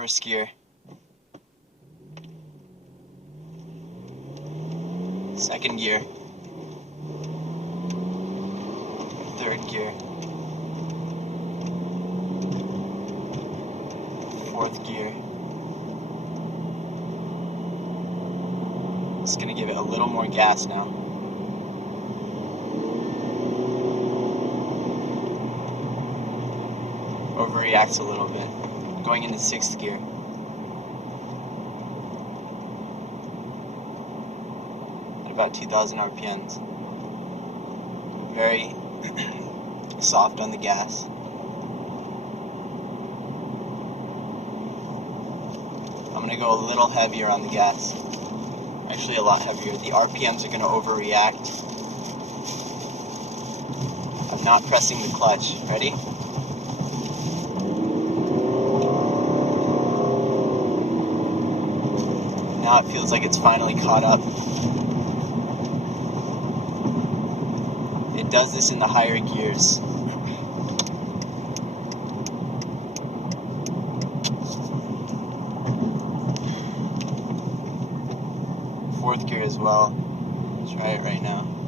First gear. Second gear. Third gear. Fourth gear. Just gonna give it a little more gas now. Overreacts a little bit. Going into sixth gear. At about 2,000 RPMs. Very soft on the gas. I'm gonna go a little heavier on the gas. Actually a lot heavier. The RPMs are gonna overreact. I'm not pressing the clutch. Ready? Now it feels like it's finally caught up. It does this in the higher gears. Fourth gear as well. Try it right now.